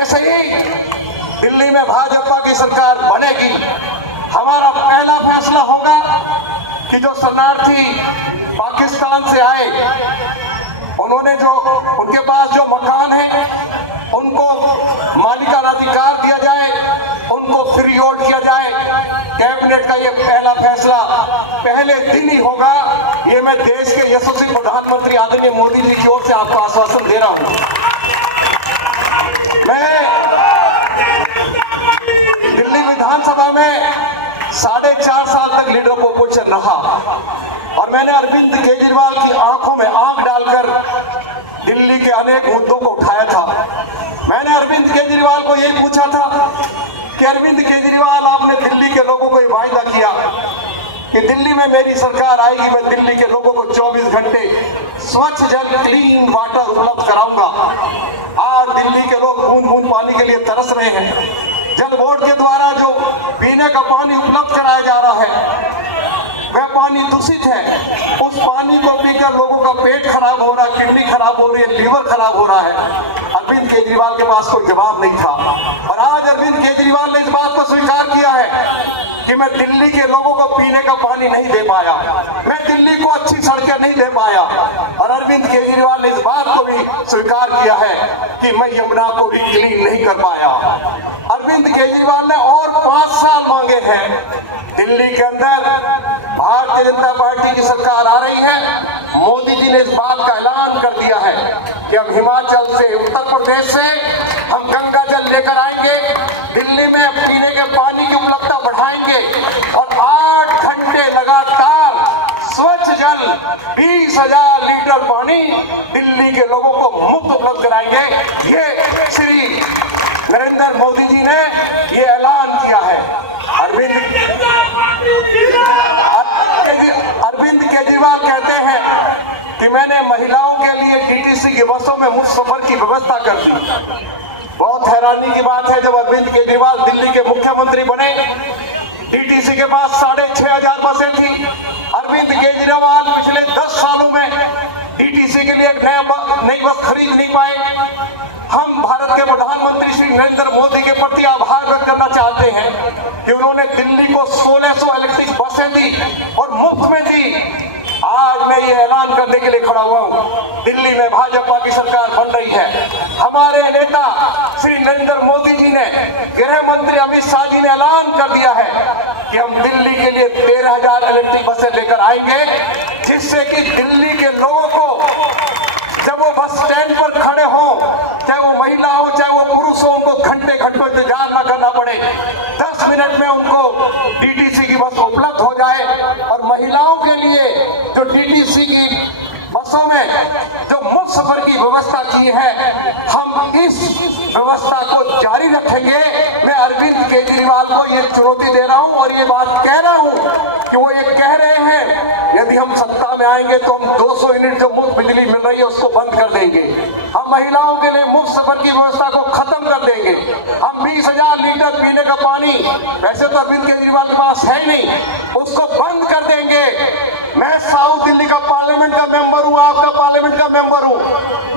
जैसे ही दिल्ली में भाजपा की सरकार बनेगी, हमारा पहला फैसला होगा कि जो शरणार्थी पाकिस्तान से आए, उन्होंने जो उनके पास जो मकान है उनको मालिकाना अधिकार दिया जाए, उनको फ्री होल्ड किया जाए। कैबिनेट का ये पहला फैसला पहले दिन ही होगा। ये मैं देश के यशस्वी प्रधानमंत्री आदरणीय मोदी जी की ओर से आपको आश्वासन दे रहा हूं। मैं दिल्ली विधानसभा में 4.5 साल तक लीडर ऑफ ऑपोजिशन रहा और मैंने अरविंद केजरीवाल की आंखों में आंख डालकर दिल्ली के अनेक मुद्दों को उठाया था। मैंने अरविंद केजरीवाल को यही पूछा था कि अरविंद केजरीवाल, आपने दिल्ली के लोगों को ये वायदा किया कि दिल्ली में मेरी सरकार आएगी, मैं दिल्ली के लोगों को 24 घंटे स्वच्छ जल, क्लीन वाटर उपलब्ध कराऊंगा। आज दिल्ली के लोग बूंद बूंद पानी के लिए तरस रहे हैं। जल बोर्ड के द्वारा जो पीने का पानी उपलब्ध कराया जा रहा है वह पानी दूषित है। उस पानी को पीकर लोगों का पेट खराब हो रहा है, किडनी खराब हो रही है, लीवर खराब हो रहा है। अरविंद केजरीवाल के पास कोई जवाब नहीं था और आज अरविंद केजरीवाल ने इस बात को स्वीकार किया है कि मैं दिल्ली के लोगों को पीने का पानी नहीं दे पाया, मैं दिल्ली को अच्छी सड़कें नहीं दे पाया। और अरविंद केजरीवाल ने इस बात को भी स्वीकार किया है कि मैं यमुना को भी क्लीन नहीं कर पाया। अरविंद केजरीवाल ने और 5 साल मांगे हैं। दिल्ली के अंदर भारतीय जनता पार्टी की सरकार आ रही है। मोदी जी ने इस बात का ऐलान कर दिया है कि हम हिमाचल से, उत्तर प्रदेश से हम गंगा जल लेकर आएंगे, दिल्ली में पीने के पानी की उपलब्धता बढ़ाएंगे और 8 घंटे लगातार स्वच्छ जल 20,000 लीटर पानी दिल्ली के लोगों को मुफ्त उपलब्ध कराएंगे। ये श्री नरेंद्र मोदी जी ने ये ऐलान किया है। अरविंद केजरीवाल कहते हैं कि मैंने महिलाओं के लिए डीटीसी की बसों में मुफ्त सफर की व्यवस्था कर दी। बहुत हैरानी की बात है, जब अरविंद केजरीवाल दिल्ली के मुख्यमंत्री बने, डीटीसी के पास 6,500 बसें थी। अरविंद केजरीवाल पिछले 10 सालों में डीटीसी के लिए एक नई बस खरीद नहीं पाए। हम भारत के प्रधानमंत्री श्री नरेंद्र मोदी के प्रति आभार व्यक्त करना चाहते हैं कि उन्होंने दिल्ली को 1600 इलेक्ट्रिक बसें दी और मुफ्त में दी। आज मैं ये ऐलान करने के लिए खड़ा हुआ हूँ, दिल्ली में भाजपा की सरकार बन रही है। हमारे नेता श्री नरेंद्र मोदी जी ने, गृह मंत्री अमित शाह जी ने ऐलान कर दिया है कि हम दिल्ली के लिए 13,000 इलेक्ट्रिक बसें लेकर आएंगे, जिससे कि दिल्ली के लोगों को जब वो बस स्टैंड पर खड़े हों, चाहे वो महिला हो चाहे वो पुरुष हो, उनको घंटे घंटों इंतजार न करना पड़े। 10 मिनट में उनको डीटीसी की बस उपलब्ध हो जाए। और महिलाओं के लिए जो डीटीसी की बसों में जो मुफ्त सफर की व्यवस्था की है, हम इस व्यवस्था को जारी रखेंगे। मैं अरविंद केजरीवाल को ये चुनौती दे रहा हूं और ये बात कह रहा हूं कि वो ये कह रहे हैं यदि हम सत्ता में आएंगे तो हम 200 यूनिट जो मुफ्त बिजली मिल रही है उसको बंद कर देंगे। हम महिलाओं के लिए मुफ्त सफर की व्यवस्था को खत्म कर देंगे। हम 20,000 लीटर पीने का पानी, वैसे तो अरविंद केजरीवाल के पास है ही नहीं, उसको बंद कर देंगे। मैं साउथ दिल्ली का पार्लियामेंट का मेंबर हूं, आपका पार्लियामेंट का मेंबर हूं।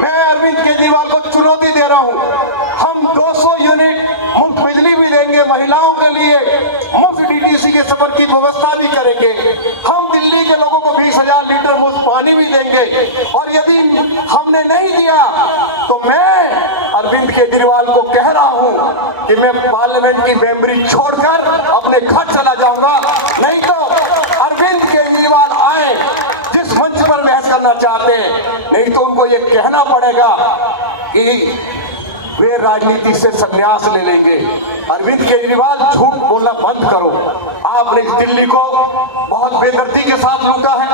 मैं अरविंद केजरीवाल को चुनौती दे रहा हूं, हम 200 यूनिट मुफ्त बिजली भी देंगे, महिलाओं के लिए मुफ्त डीटीसी के सफर की व्यवस्था भी करेंगे। हम दिल्ली के लोगों को 20,000 लीटर मुफ्त पानी भी देंगे। और यदि हमने नहीं दिया तो मैं अरविंद केजरीवाल को कह रहा हूं कि मैं पार्लियामेंट की मेंबरी छोड़कर अपने घर चला जाऊंगा। नहीं तो अरविंद केजरीवाल आए जिस मंच पर बहस करना चाहते हैं, नहीं तो उनको ये कहना पड़ेगा कि वे राजनीति से संन्यास ले लेंगे। अरविंद केजरीवाल, झूठ बोलना बंद करो। आपने इस दिल्ली को बहुत बेदर्दी के साथ लूटा है,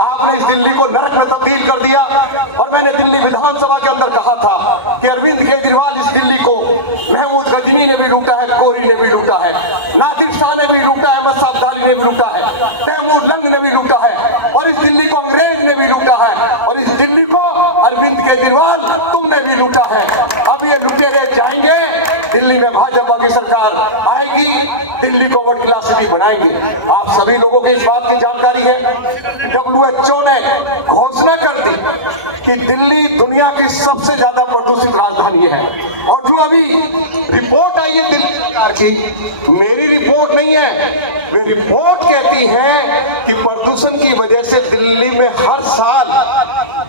आपने इस दिल्ली को नरक में तब्दील कर दिया। और मैंने दिल्ली विधानसभा के अंदर कहा था कि अरविंद केजरीवाल इस दिल्ली को महमूद गजनी ने भी लूटा है, कोरी ने भी लूटा है, नादिर शाह ने भी लूटा है, अहमद साबदारी ने भी लूटा है, तैमूर लंग ने भी लूटा है, और इस दिल्ली को अंग्रेज ने भी लूटा है, और इस दिल्ली को अरविंद केजरीवाल तुमने भी लूटा है। अब ये लुटेरे जाएंगे दिल्ली में भाजपा की सरकार आएगी, दिल्ली को वर्ल्ड क्लास सिटी बनाएंगे। आप सभी लोगों को इस बात की जानकारी है, WHO ने घोषणा कर दी कि दिल्ली दुनिया की सबसे ज्यादा प्रदूषित राजधानी है। और जो अभी रिपोर्ट आई है दिल्ली सरकार की, मेरी रिपोर्ट नहीं है, वे रिपोर्ट कहती है कि प्रदूषण की वजह से दिल्ली में हर साल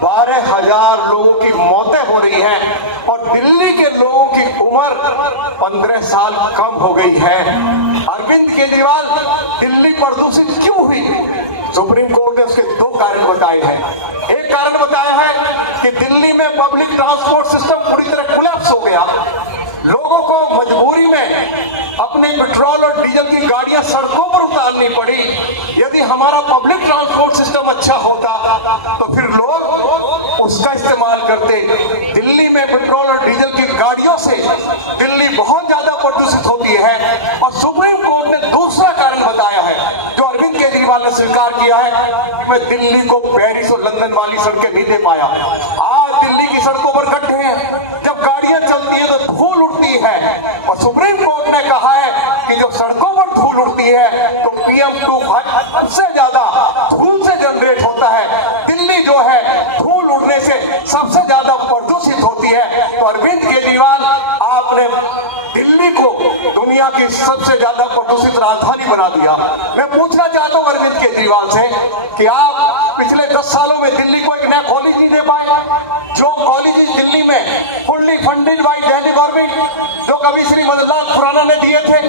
12,000 लोगों की मौतें हो रही हैं और दिल्ली के लोगों की उम्र 15 साल कम हो गई है। अरविंद केजरीवाल, दिल्ली प्रदूषित क्यों हुई? सुप्रीम कोर्ट ने उसके 2 कारण बताए हैं। एक कारण बताया है कि दिल्ली में पब्लिक ट्रांसपोर्ट सिस्टम पूरी तरह कोलैप्स हो गया। लोगों को मजबूरी में अपने पेट्रोल और डीजल की गाड़ियां सड़कों पर उतारनी पड़ी। यदि हमारा पब्लिक ट्रांसपोर्ट सिस्टम अच्छा होता तो फिर लोग उसका इस्तेमाल करते। दिल्ली में पेट्रोल और डीजल की गाड़ियों से दिल्ली बहुत ज्यादा प्रदूषित होती है। और सुप्रीम कोर्ट ने दूसरा कारण बताया है जो अरविंद केजरीवाल ने स्वीकार किया है कि मैं दिल्ली को पेरिस और लंदन वाली सड़कें नहीं दे पाया। आज दिल्ली की सड़कों पर गड्ढे हैं, जब गाड़ियां चलती हैं तो धूल उड़ती है। और सुप्रीम कोर्ट ने कहा है कि जब सड़कों पर धूल उड़ती है तो PM2.5 सबसे ज्यादा धूल से जनरेट होता है। दिल्ली जो है धूल उड़ने से सबसे ज्यादा प्रदूषित होती है। तो अरविंद केजरीवाल, आपने दिल्ली को दुनिया की सबसे ज्यादा प्रदूषित राजधानी बना दिया। मैं पूछना चाहता हूं अरविंद केजरीवाल से कि आप पिछले 10 सालों में दिल्ली को एक नया कॉलेज नहीं दे पाए। जो कॉलेज दिल्ली में fully funded by Delhi government, जो कभी श्री मदनलाल खुराना ने दिए थे,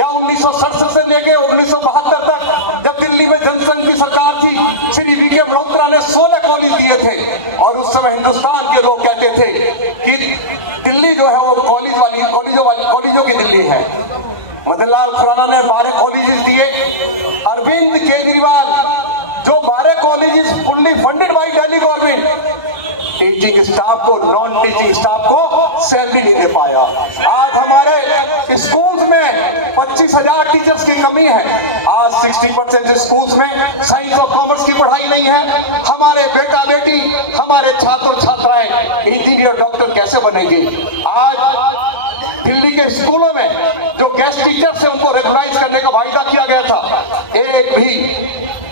या 1967 से लेके 1972 तक जब दिल्ली में जनसंघ की सरकार थी, श्री VK मल्होत्रा ने 16 कॉलेज दिए थे। और उस समय हिंदुस्तान के लोग कहते थे कि दिल्ली जो है वो कॉलेजों की दिल्ली है। मदनलाल खुराना ने 12 कॉलेजेस दिए। अरविंद केजरीवाल जो 12 colleges fully funded by Delhi government, teaching staff को, नॉन टीचिंग स्टाफ को सैलरी नहीं दे पाया। आज हमारे स्कूल्स में 25,000 टीचर्स की कमी है। आज 60% स्कूल्स में साइंस और कॉमर्स की पढ़ाई नहीं है। हमारे बेटा बेटी, हमारे छात्र छात्राएं इंजीनियर डॉक्टर कैसे बनेंगे? आज दिल्ली के स्कूलों में जो गेस्ट टीचर्स है उनको रेगुलाइज करने का वायदा किया गया था, एक भी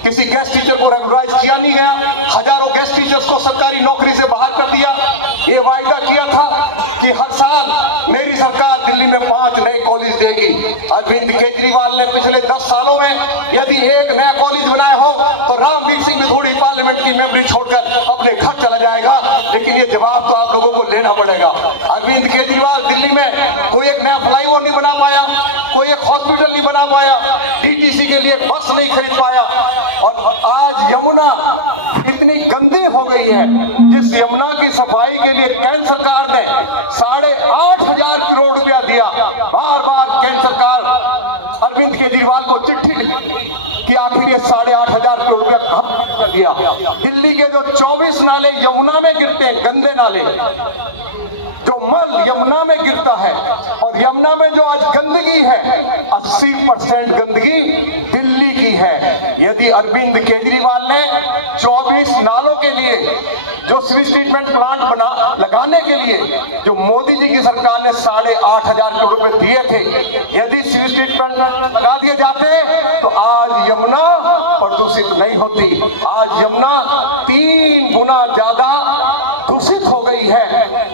किसी गेस्ट टीचर को रेगुलाइज किया नहीं गया। हजारों गेस्ट टीचर्स को सरकारी नौकरी से बाहर कर दिया। ये वायदा किया था कि हर साल मेरी सरकार दिल्ली में 5 नए कॉलेज देगी। अरविंद केजरीवाल ने पिछले 10 सालों में यदि एक नया कॉलेज बनाया हो तो रामवीर सिंह विधूड़ी पार्लियामेंट की मेंबरी छोड़कर अपने घर चला जाएगा। लेकिन ये जवाब तो आप लोगों को लेना पड़ेगा। अरविंद केजरीवाल दिल्ली में कोई एक नया फ्लाईओवर नहीं बना पाया, कोई एक हॉस्पिटल नहीं बना पाया, DTC के लिए बस नहीं खरीद पाया। और आज यमुना इतनी गंदी हो गई है, जिस यमुना की सफाई के लिए केंद्र सरकार ने 8,500 करोड़ रुपया दिया। बार बार केंद्र सरकार अरविंद केजरीवाल को चिट्ठी लिखी कि आखिर ये 8,500 करोड़ रुपया कहां कर दिया। दिल्ली के जो 24 नाले यमुना में गिरते हैं, गंदे नाले, जो मल यमुना में गिरता है, और यमुना में जो आज गंदगी है 80% गंदगी दिल्ली की है। यदि अरविंद केजरीवाल ने 24 नालों के लिए जो सीवेज ट्रीटमेंट प्लांट लगाने के लिए जो मोदी जी की सरकार ने 8,500 करोड़ रुपए दिए थे, यदि सीवेज ट्रीटमेंट लगा दिए जाते तो आज यमुना प्रदूषित नहीं होती। आज यमुना 3 गुना ज्यादा दूषित हो गई है।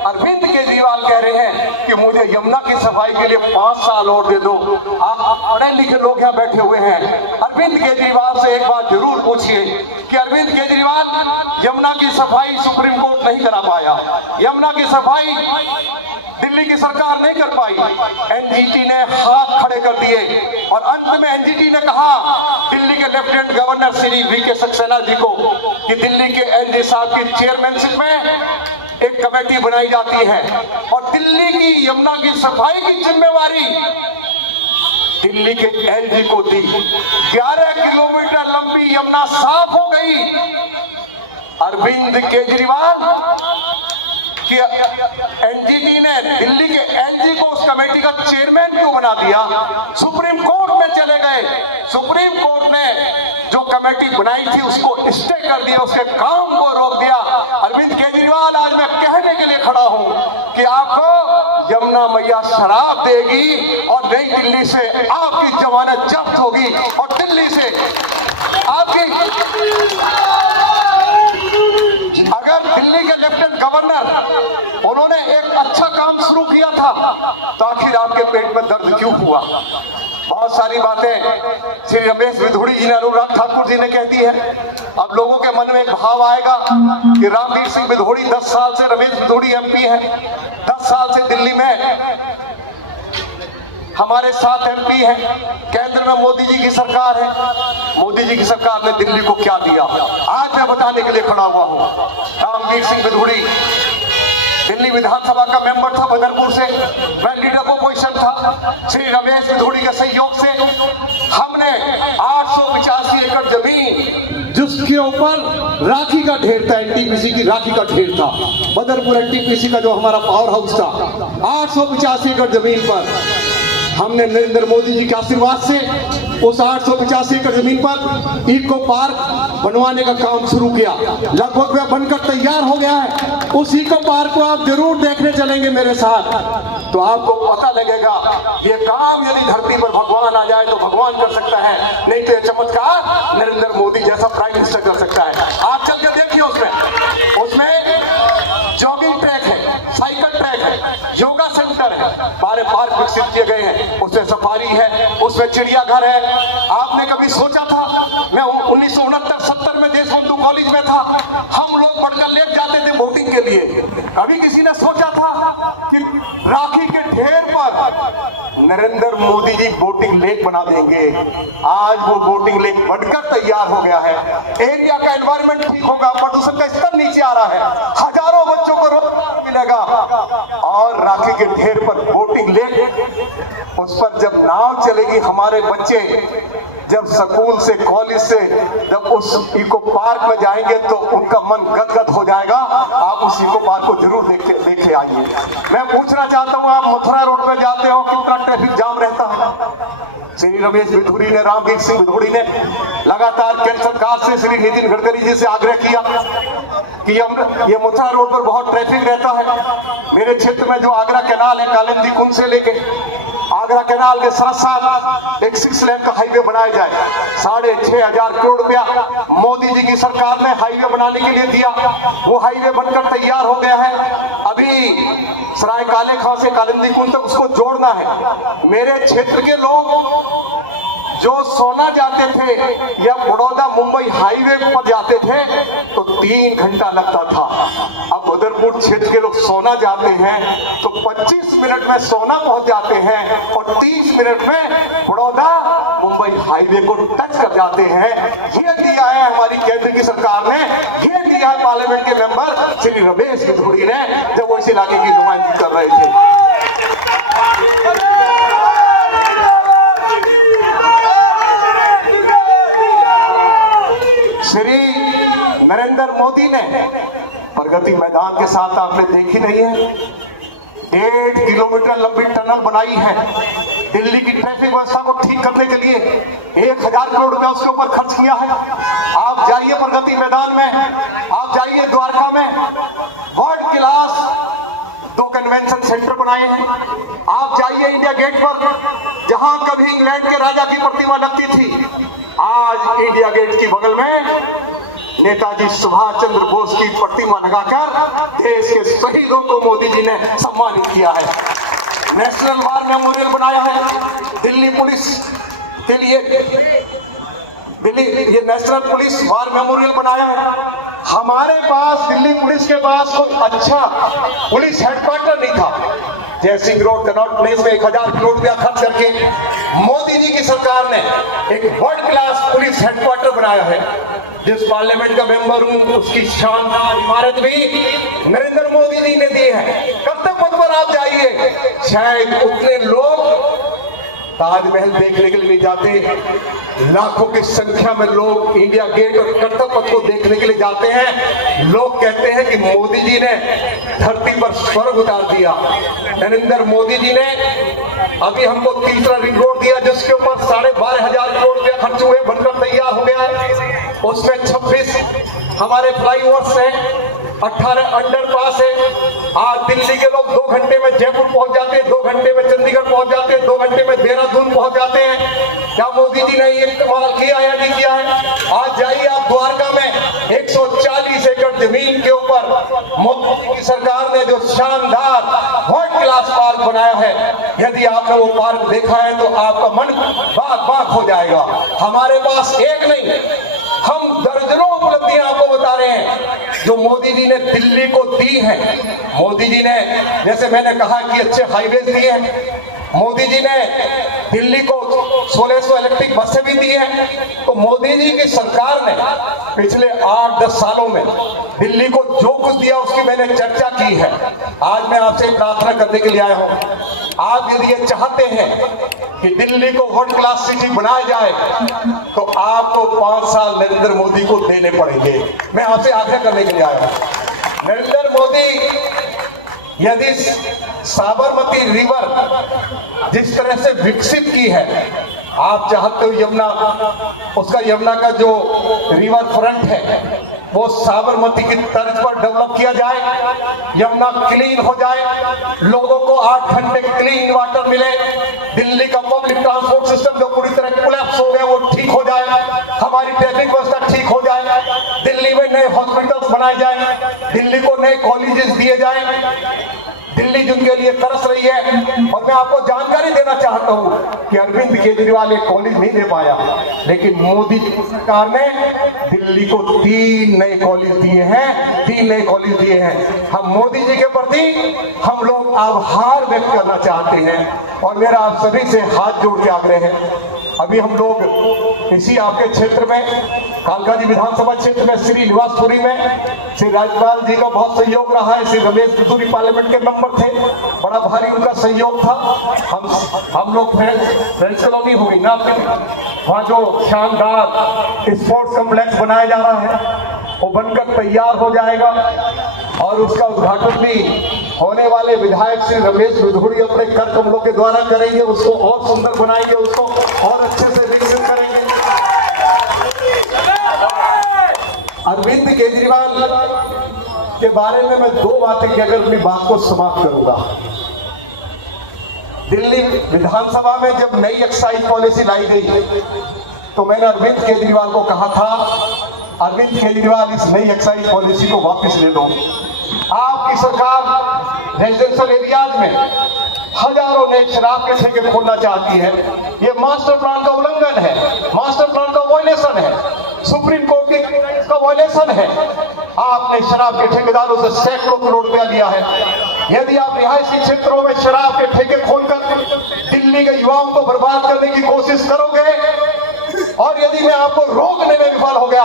अरविंद केजरीवाल कह रहे हैं कि मुझे यमुना की सफाई के लिए 5 साल और दे दो। आप पढ़े लिखे लोग यहाँ बैठे हुए हैं, अरविंद केजरीवाल से एक बात जरूर पूछिए कि अरविंद केजरीवाल, यमुना की सफाई सुप्रीम कोर्ट नहीं करा पाया, यमुना की सफाई दिल्ली की सरकार नहीं कर पाई। NGT ने हाथ खड़े कर दिए और अंत में NGT ने कहा दिल्ली के lieutenant governor Shri VK Saxena ji को कि दिल्ली के LG साहब की चेयरमैनशिप में एक कमेटी बनाई जाती है और दिल्ली की यमुना की सफाई की जिम्मेवारी दिल्ली के LG को दी। 11 किलोमीटर लंबी यमुना साफ हो गई। अरविंद केजरीवाल कि NGT ने दिल्ली के LG को उस कमेटी का चेयरमैन क्यों बना दिया? सुप्रीम कोर्ट में चले गए। सुप्रीम कोर्ट ने जो कमेटी बनाई थी उसको स्टे कर दिया, उसके काम को रोक दिया। अरविंद केजरीवाल, आज मैं कहने के लिए खड़ा हूं कि आपको यमुना मैया शराब देगी और नई दिल्ली से आपकी जमानत जब्त होगी और दिल्ली से आपकी, अगर दिल्ली के लेफ्टिनेंट गवर्नर उन्होंने एक अच्छा काम शुरू किया था तो आखिर आपके पेट में दर्द क्यों हुआ? बहुत सारी बातें श्री रमेश विधुड़ी जी ने, अनुराग ठाकुर जी ने कह दी है। अब लोगों के मन में एक भाव आएगा कि रामवीर सिंह विधुड़ी 10 साल से, रमेश विधुड़ी एमपी है, 10 साल से दिल्ली में हमारे साथ एमपी है, केंद्र में मोदी जी की सरकार है, मोदी जी की सरकार ने दिल्ली को क्या दिया आज मैं बताने के लिए खड़ा हुआ हूँ। रामवीर सिंह विधुड़ी दिल्ली विधानसभा का मेंबर था बदरपुर से, मैं लीडर ऑपोजिशन था। श्री रमेश विधुड़ी के सहयोग से हमने 885 एकड़ जमीन जिसके ऊपर राखी का ढेर था, एनटीपीसी की राखी का ढेर था, बदरपुर एनटीपीसी का जो हमारा पावर हाउस था, 885 एकड़ जमीन पर हमने नरेंद्र मोदी जी के आशीर्वाद से उस 885 एकड़ जमीन पर इको पार्क बनवाने का काम शुरू किया। लगभग वह बनकर तैयार हो गया है। उस इको पार्क को आप जरूर देखने चलेंगे मेरे साथ, तो आपको पता लगेगा ये काम यदि धरती पर भगवान आ जाए तो भगवान कर सकता है, नहीं तो चमत्कार नरेंद्र मोदी जैसा प्राइम मिनिस्टर कर सकता है। आप चल के देखिए, उसमें जॉगिंग ट्रैक है, साइकिल ट्रैक है, योगा सेंटर है, सारे पार्क विकसित किए गए हैं, उसमें सफारी है, उसमें चिड़ियाघर है। आपने कभी सोचा था? मैं 1969-70 में देशबंधु कॉलेज में था, हम लोग पढ़कर लेट जाते थे वोटिंग के लिए। कभी किसी ने सोचा था कि राखी के ढेर पर नरेंद्र मोदी जी वोटिंग लेक बना देंगे? आज वो वोटिंग लेक बनकर तैयार हो गया है। एरिया का एनवायरमेंट ठीक होगा, प्रदूषण का स्तर नीचे आ रहा है, हजारों बच्चों को रोजगार मिलेगा और राखी के ढेर पर वोटिंग लेक, उस पर जब नाव चलेगी हमारे बच्चे, जब स्कूल से कॉलेज से जब उस इको पार्क में जाएंगे तो उनका मन गदगद हो जाएगा। आप उस इको पार्क को जरूर देखे आइए। मैं पूछना चाहता हूँ, आप मथुरा रोड पे जाते हो, कितना ट्रैफिक जाम रहता है? श्री रमेश विधुड़ी ने, रामवीर सिंह विधुड़ी ने लगातार केंद्र सरकार से, श्री नितिन गडकरी जी से आग्रह किया कि ये मथुरा रोड पर बहुत ट्रैफिक रहता है। मेरे क्षेत्र में जो आगरा कैनाल है, कालिंदी कुंज से लेके आगरा कैनाल के साथ साथ एक 6 लेन का हाईवे बनाया जाए। 6,500 करोड़ रुपया मोदी जी की सरकार ने हाईवे बनाने के लिए दिया। वो हाईवे बनकर तैयार हो गया है। अभी सराय काले खां से कालिंदी कुंज तक उसको जोड़ना है। मेरे क्षेत्र के लोग जो सोना जाते थे या बड़ौदा मुंबई हाईवे पर जाते थे तो 3 घंटा लगता था। अब बदरपुर क्षेत्र के लोग सोना जाते हैं तो 25 मिनट में सोना पहुंच जाते हैं और 30 मिनट में बड़ौदा मुंबई हाईवे को टच कर जाते हैं। ये दिया है हमारी केंद्र की सरकार ने, ये दिया है पार्लियामेंट के मेंबर श्री रमेश विधुड़ी ने जब वो इस इलाके की नुमाइंदगी कर रहे थे। श्री नरेंद्र मोदी ने प्रगति मैदान के साथ आपने देखी नहीं है, 1.5 किलोमीटर लंबी टनल बनाई है। दिल्ली की ट्रैफिक व्यवस्था को ठीक करने के लिए 1000 करोड़ रुपया उसके ऊपर खर्च किया है। आप जाइए प्रगति मैदान में, आप जाइए द्वारका में, वर्ल्ड क्लास 2 कन्वेंशन सेंटर बनाए हैं। आप जाइए इंडिया गेट पर, जहां कभी इंग्लैंड के राजा की प्रतिमा लगती थी, आज इंडिया गेट के बगल में नेताजी सुभाष चंद्र बोस की प्रतिमा लगाकर देश के शहीदों को मोदी जी ने सम्मानित किया है। नेशनल वार मेमोरियल बनाया है दिल्ली पुलिस के लिए, ये नेशनल पुलिस वार मेमोरियल बनाया है। हमारे पास दिल्ली पुलिस के पास कोई अच्छा पुलिस हेडक्वार्टर नहीं था। जयसिंह रोड कनॉट प्लेस में 1000 करोड़ रुपया खर्च करके मोदी जी की सरकार ने एक वर्ल्ड क्लास पुलिस हेडक्वार्टर बनाया है। जिस पार्लियामेंट का मेंबर हूं, उसकी शानदार इमारत भी नरेंद्र मोदी जी ने दी है। कर्तव्य पथ पर आप जाइए, शायद उतने लोग ताजमहल देखने के लिए नहीं जाते, लाखों की संख्या में लोग इंडिया गेट और कर्तव्य पथ को देखने के लिए जाते हैं। लोग कहते हैं कि मोदी जी ने धरती पर स्वर्ग उतार दिया। नरेंद्र मोदी जी ने अभी हमको तीसरा रिंग रोड दिया, जिसके ऊपर 12,500 करोड़ रुपया खर्च हुए, बनकर तैयार हो गया है। उसमें 26 हमारे फ्लाईओवर्स हैं, 18 अंडरपास है। आज दिल्ली के लोग 2 घंटे में जयपुर पहुंच जाते हैं, 2 घंटे में चंडीगढ़ पहुंच जाते हैं, 2 घंटे में देहरादून पहुंच जाते हैं। क्या मोदी जी ने ये कमाल किया या नहीं किया है? आज जाइए आप द्वारका में 140 एकड़ जमीन के ऊपर मोदी जी की सरकार ने जो शानदार वर्ल्ड क्लास पार्क बनाया है, यदि आपने वो पार्क देखा है तो आपका मन बाग हो जाएगा। हमारे पास एक नहीं, हम दर्जनों उपलब्धियां आपको बता रहे हैं जो मोदी जी ने दिल्ली को दी हैं। मोदी जी ने, जैसे मैंने कहा कि अच्छे हाईवे दिए हैं, मोदी जी ने दिल्ली को 1600 इलेक्ट्रिक बसें भी दी हैं। तो मोदी जी की सरकार ने पिछले 8-10 सालों में दिल्ली को जो कुछ दिया उसकी मैंने चर्चा की है। आज मैं आपसे प्रार्थना करने के लिए आया हूं, आप यदि ये चाहते हैं कि दिल्ली को वर्ल्ड क्लास सिटी बनाया जाए तो आपको 5 साल नरेंद्र मोदी को देने पड़ेंगे। मैं आपसे आग्रह करने के लिए आया हूं। नरेंद्र मोदी यदि साबरमती रिवर जिस तरह से विकसित की है, आप चाहते हो यमुना, उसका यमुना का जो रिवर फ्रंट है वो साबरमती की तर्ज पर डेवलप किया जाए, यमुना क्लीन हो जाए, लोगों को 8 घंटे क्लीन वाटर मिले, दिल्ली का पब्लिक ट्रांसपोर्ट सिस्टम जो पूरी तरह कोलैप्स हो गया वो ठीक हो जाए, हमारी ट्रैफिक व्यवस्था ठीक हो जाए, दिल्ली में नए हॉस्पिटल्स बनाए जाए, दिल्ली को नए कॉलेजेस दिए जाए। दिल्ली जिनके लिए तरस रही है, और मैं आपको जानकारी देना चाहता हूं कि अरविंद केजरीवाल एक कॉलेज नहीं दे पाया, लेकिन मोदी जी की सरकार ने दिल्ली को 3 नए कॉलेज दिए हैं, 3 नए कॉलेज दिए हैं। हम मोदी जी के प्रति हम लोग आभार व्यक्त करना चाहते हैं, और मेरा आप सभी से हाथ जोड़ के आग्रह है। अभी हम लोग इसी आपके क्षेत्र में, कालकाजी विधानसभा क्षेत्र में, श्री निवासपुरी में श्री राज्यपाल जी का बहुत सहयोग रहा है। श्री रमेश बिधूरी पार्लियामेंट के मेंबर थे, बड़ा भारी उनका सहयोग था। हम लोग फ्रेंड्स कॉलोनी हो गई ना, वहाँ जो शानदार स्पोर्ट्स कॉम्प्लेक्स बनाया जा रहा है वो बनकर तैयार हो जाएगा, और उसका उद्घाटन भी होने वाले विधायक श्री रमेश बिधूरी अपने कर कमलों के द्वारा करेंगे। उसको और सुंदर बनाएंगे, उसको और अच्छे से विकसित करेंगे। अरविंद केजरीवाल के बारे में मैं 2 बातें कहकर अपनी बात को समाप्त करूंगा। दिल्ली विधानसभा में जब नई एक्साइज पॉलिसी लाई गई तो मैंने अरविंद केजरीवाल को कहा था, अरविंद केजरीवाल इस नई एक्साइज पॉलिसी को वापस ले लो। आपकी सरकार रेजिडेंशियल एरियाज में हजारों नए शराब के ठेके खोलना चाहती है। ये मास्टर प्लान का उल्लंघन है, मास्टर प्लान का वायलेशन है, सुप्रीम कोर्ट की का वायलेशन है। आपने शराब के ठेकेदारों से सैकड़ों करोड़ रुपया लिया है। यदि आप रिहायशी क्षेत्रों में शराब के ठेके खोलकर दिल्ली के युवाओं को बर्बाद करने की कोशिश करोगे, और यदि मैं आपको रोकने में विफल हो गया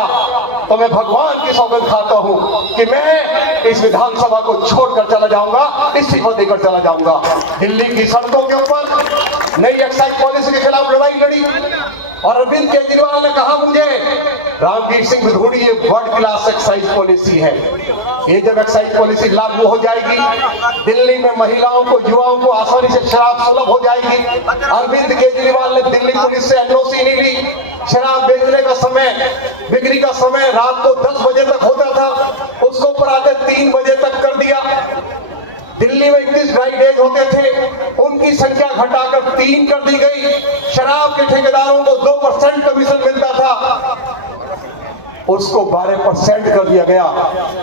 तो मैं भगवान की सौगंध खाता हूं कि मैं इस विधानसभा को छोड़कर चला जाऊंगा, इस्तीफा देकर चला जाऊंगा। दिल्ली की सड़कों के ऊपर नई एक्साइज पॉलिसी के खिलाफ लड़ाई लड़ी, और अरविंद केजरीवाल ने कहा मुझे, रामवीर सिंह बिधूरी, ये वर्ल्ड क्लास एक्साइज पॉलिसी है। ये जब एक्साइज पॉलिसी लागू हो जाएगी, दिल्ली में महिलाओं को, युवाओं को आसानी से शराब सुलभ हो जाएगी। अरविंद केजरीवाल ने दिल्ली पुलिस से एनओसी नहीं ली। शराब बेचने का समय, बिक्री का समय रात को 10 बजे तक होता था, उसको प्रातः 3 बजे तक कर दिया। दिल्ली में 21 ड्राई डेज होते थे, उनकी संख्या घटाकर 3 कर दी गई। शराब के ठेकेदारों को 2% कमीशन मिलता था, उसको 12% कर दिया गया।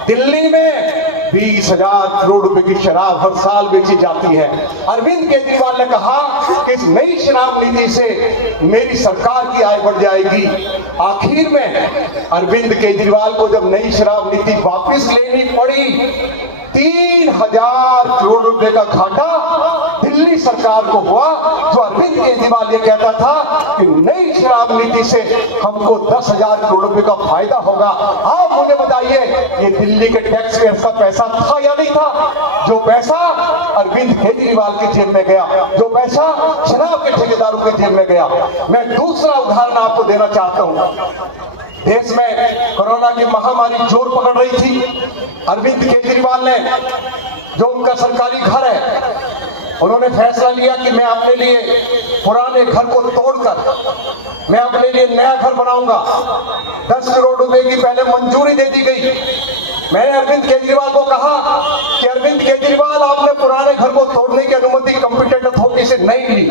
दिल्ली में 20,000 करोड़ रुपए की शराब हर साल बेची जाती है। अरविंद केजरीवाल ने कहा कि इस नई शराब नीति से मेरी सरकार की आय बढ़ जाएगी। आखिर में अरविंद केजरीवाल को जब नई शराब नीति वापस लेनी पड़ी, 3,000 करोड़ रुपए का घाटा दिल्ली सरकार को हुआ। जो अरविंद केजरीवाल ये कहता था कि नई शराब नीति से हमको 10,000 करोड़ रुपए का फायदा होगा। आप मुझे बताइए, ये दिल्ली के टैक्स पेयर्स का पैसा था या नहीं था? जो पैसा अरविंद केजरीवाल की जेब में गया, जो पैसा शराब के ठेकेदारों की जेब में गया। मैं दूसरा उदाहरण आपको देना चाहता हूं। देश में कोरोना की महामारी जोर पकड़ रही थी। अरविंद केजरीवाल ने, जो उनका सरकारी घर है, उन्होंने फैसला लिया कि मैं अपने लिए पुराने घर को तोड़कर मैं अपने लिए नया घर बनाऊंगा। 10 करोड़ रुपए की पहले मंजूरी दे दी गई। मैंने अरविंद केजरीवाल को कहा कि अरविंद केजरीवाल, आपने पुराने घर को तोड़ने की अनुमति कॉम्पिटेंट अथॉरिटी से नहीं ली।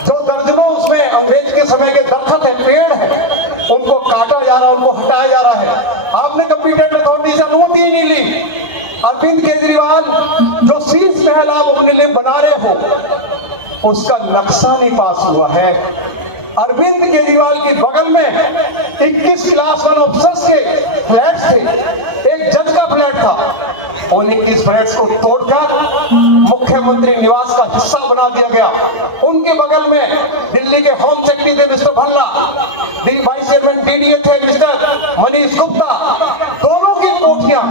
जो दर्जनों उसमें अंग्रेज के समय के दरख्त है, पेड़ है, उनको काटा जा रहा है, उनको हटाया जा रहा है। आपने कॉम्पिटेंट अथॉरिटी से अनुमति ही नहीं ली। अरविंद केजरीवाल, जो शीश महल आप अपने लिए बना रहे हो, उसका नक्शा नहीं पास हुआ है। अरविंद केजरीवाल के बगल में 21 क्लास 1 ऑफिसर्स के फ्लैट थे, एक जज का फ्लैट था। उन 21 फ्लैट्स को तोड़कर मुख्यमंत्री निवास का हिस्सा बना दिया गया। उनके बगल में दिल्ली के होम सेक्रेटरी थे mister Bhalla, vice chairman DDA थे मिस्टर मनीष गुप्ता। दोनों की कोठियां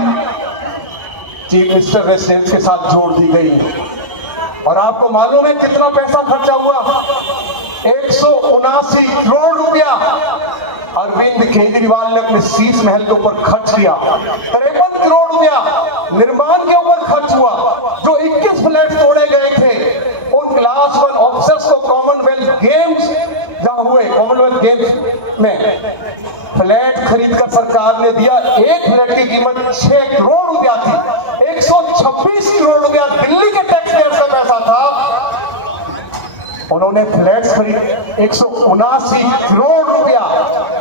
चीफ मिनिस्टर रेसिडेंस के साथ जोड़ दी गई। और आपको मालूम है कितना पैसा खर्चा हुआ? 179 करोड़ रुपया अरविंद केजरीवाल ने अपने शीश महल के ऊपर खर्च किया। 53 करोड़ रुपया निर्माण के ऊपर खर्च हुआ। जो 21 फ्लैट तोड़े गए थे, उन क्लास 1 ऑफिसर्स को कॉमनवेल्थ गेम्स जहां हुए, कॉमनवेल्थ गेम्स में फ्लैट खरीदकर सरकार ने दिया। एक फ्लैट की कीमत 6 करोड़ रुपया थी। 126 करोड़ रुपया दिल्ली के टैक्स पेयर्स का पैसा था। उन्होंने फ्लैट्स खरीद 179 करोड़ रुपया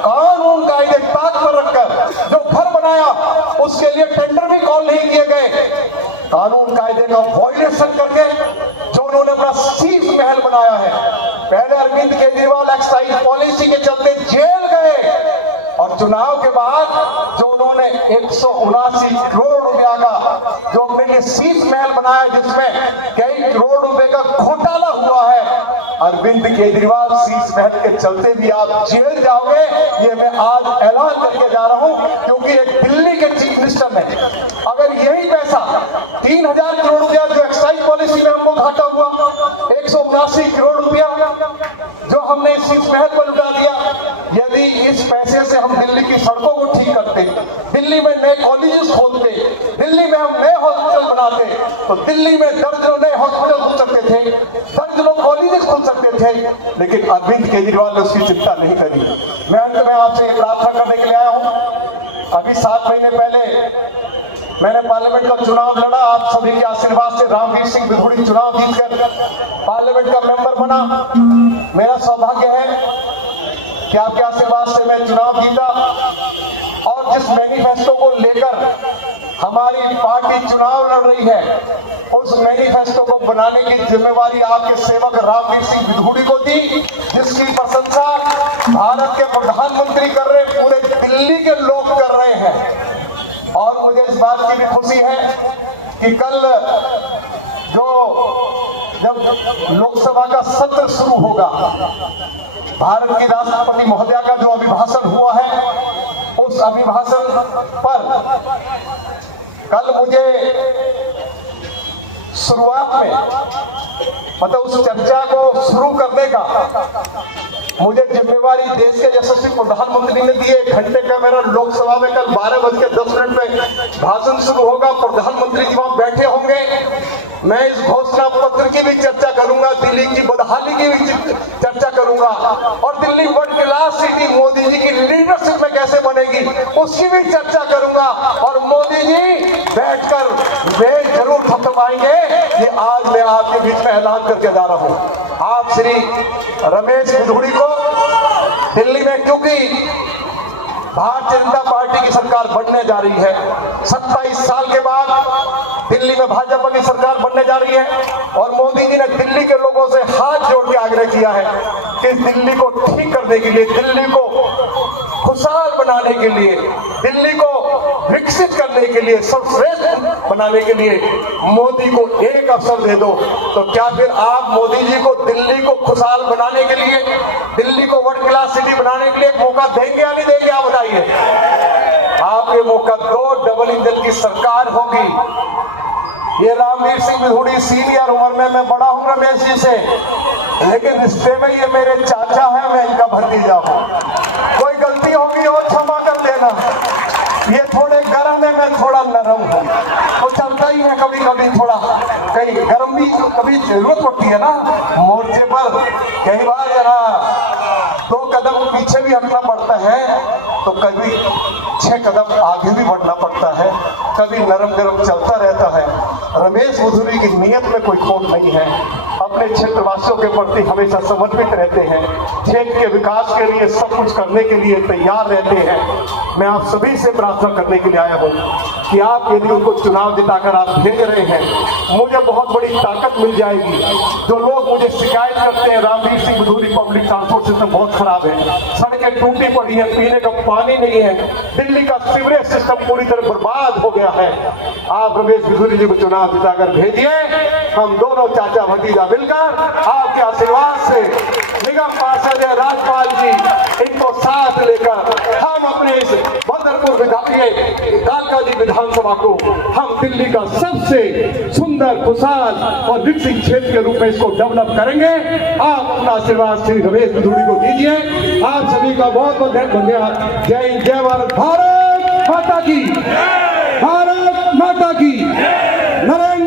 कानून कायदे ताक पर रखकर। जो घर बनाया उसके लिए टेंडर भी कॉल नहीं किए गए। कानून कायदे का वायलेशन करके जो उन्होंने अपना शीश महल बनाया है। पहले अरविंद केजरीवाल एक्साइज पॉलिसी के चलते जेल गए, और चुनाव के बाद जो उन्होंने 179 करोड़ रुपया का जो अपने लिए शीश महल बनाया, जिसमें कई करोड़ रुपए का घोटाला हुआ है, अरविंद केजरीवाल शीश महल के चलते भी आप जेल जाओगे, ये मैं आज ऐलान करके जा रहा हूं। क्योंकि एक दिल्ली के चीफ मिनिस्टर ने अगर यही पैसा 3000 करोड़ रुपया जो एक्साइज पॉलिसी में हमको घाटा हुआ, 179 करोड़ रुपया जो हमने शीश महल पर लुटा दिया, यदि इस पैसे से हम दिल्ली की सड़कों को ठीक करते, दिल्ली में नए कॉलेजेस खोलते, दिल्ली में हम नए हॉस्पिटल बनाते, तो दिल्ली में दर्जनों नए हॉस्पिटल खुल सकते थे, दर्जनों कॉलेजेस खुल सकते थे। लेकिन अरविंद केजरीवाल ने उसकी चिंता नहीं करी। मैं अंत में आपसे एक प्रार्थना करने के लिए आया हूं। अभी 7 महीने पहले मैंने पार्लियामेंट का चुनाव लड़ा। आप सभी के आशीर्वाद से रामवीर सिंह बिधूड़ी चुनाव जीतकर पार्लियामेंट का मेंबर बना। मेरा सौभाग्य है कि आपके आशीर्वाद से मैं चुनाव जीता, और जिस मैनिफेस्टो को लेकर हमारी पार्टी चुनाव लड़ रही है, उस मैनिफेस्टो को बनाने की जिम्मेवारी आपके सेवक रामवीर सिंह बिधूड़ी को दी, जिसकी प्रशंसा भारत के प्रधानमंत्री कर रहे, पूरे दिल्ली के लोग कर रहे हैं। और मुझे इस बात की भी खुशी है कि कल जब लोकसभा का सत्र शुरू होगा, भारत की राष्ट्रपति महोदया का जो अभिभाषण हुआ है, उस अभिभाषण पर कल मुझे शुरुआत में, मतलब उस चर्चा को शुरू करने का मुझे जिम्मेवारी देश के यशस्वी प्रधानमंत्री ने दी। 1 घंटे का मेरा लोकसभा में कल 12:10 में भाषण शुरू होगा। प्रधानमंत्री जी वहां बैठे होंगे। मैं इस घोषणा पत्र की भी चर्चा करूंगा, दिल्ली की बदहाली की भी चर्चा करूंगा, और Delhi world class city Modi ji की लीडरशिप में कैसे बनेगी उसकी भी चर्चा करूंगा। और मोदी जी बैठकर वे जरूर खत्म पाएंगे। ये आज मैं आपके बीच में ऐलान करके जा रहा हूं। आप श्री रमेश बिधूड़ी को दिल्ली में, क्योंकि भारतीय जनता पार्टी की सरकार बनने जा रही है, 27 साल के बाद दिल्ली में भाजपा की सरकार बनने जा रही है, और मोदी जी ने दिल्ली के लोगों से हाथ जोड़ के आग्रह किया है कि दिल्ली को ठीक करने के लिए, दिल्ली को खुशहाल बनाने के लिए, दिल्ली को विकसित करने के लिए, सर्वश्रेष्ठ बनाने के लिए मोदी को एक अवसर दे दो। तो क्या फिर आप मोदी जी को दिल्ली को खुशहाल बनाने के लिए, दिल्ली को वर्ल्ड क्लास सिटी बनाने के लिए एक मौका देंगे या नहीं देंगे? आप बताइए। आप ये मौका दो, डबल इंजन की सरकार होगी। ये रामवीर सिंह बिधूड़ी सीनियर उम्र में, मैं बड़ा हूं रमेश जी से, लेकिन रिश्ते में ये मेरे चाचा है, मैं इनका भतीजा हूं। कोई गलती होगी और क्षमा कर देना। ये थोड़े गर्म है, मैं थोड़ा नरम हूँ, तो चलता ही है कभी कभी, थोड़ा कहीं गर्म भी कभी जरूरत पड़ती है ना मोर्चे पर। कई बार जरा 2 कदम पीछे भी हटना पड़ता है, तो कभी 6 कदम आगे भी बढ़ना पड़ता है। कभी नरम गरम चलता रहता है। रमेश मुधुरी की नीयत में कोई खोट नहीं है, अपने क्षेत्रवासियों के प्रति हमेशा समर्पित रहते हैं, क्षेत्र के विकास के लिए सब कुछ करने के लिए तैयार रहते हैं। मैं आप सभी से प्रार्थना करने के लिए आया हूँ कि आप यदि उनको चुनाव जिताकर आप भेज रहे हैं, मुझे बहुत बड़ी ताकत मिल जाएगी। जो लोग मुझे शिकायत करते हैं Ramveer Singh Bidhuri public transport system बहुत खराब है, सड़कें टूटी पड़ी है, पीने का पानी नहीं है, दिल्ली का सीवरेज सिस्टम पूरी तरह बर्बाद हो गया है, आप रमेश मुधुरी जी को चुनाव जिताकर भेजिए। हम दोनों चाचा भतीजा मिलकर आपके आशीर्वाद से निगम पार्षद राजपाल जी इनको साथ लेकर हम अपने इस बदरपुर कालका जी विधानसभा को हम दिल्ली का सबसे सुंदर, खुशहाल और विकसित क्षेत्र के रूप में इसको डेवलप करेंगे। आप अपना आशीर्वाद श्री रमेश मुधुरी को दीजिए। आप सभी का बहुत बहुत धन्यवाद। जय हिंद, जय भारत, भारत माता की, भारत माता की, नरेंद्र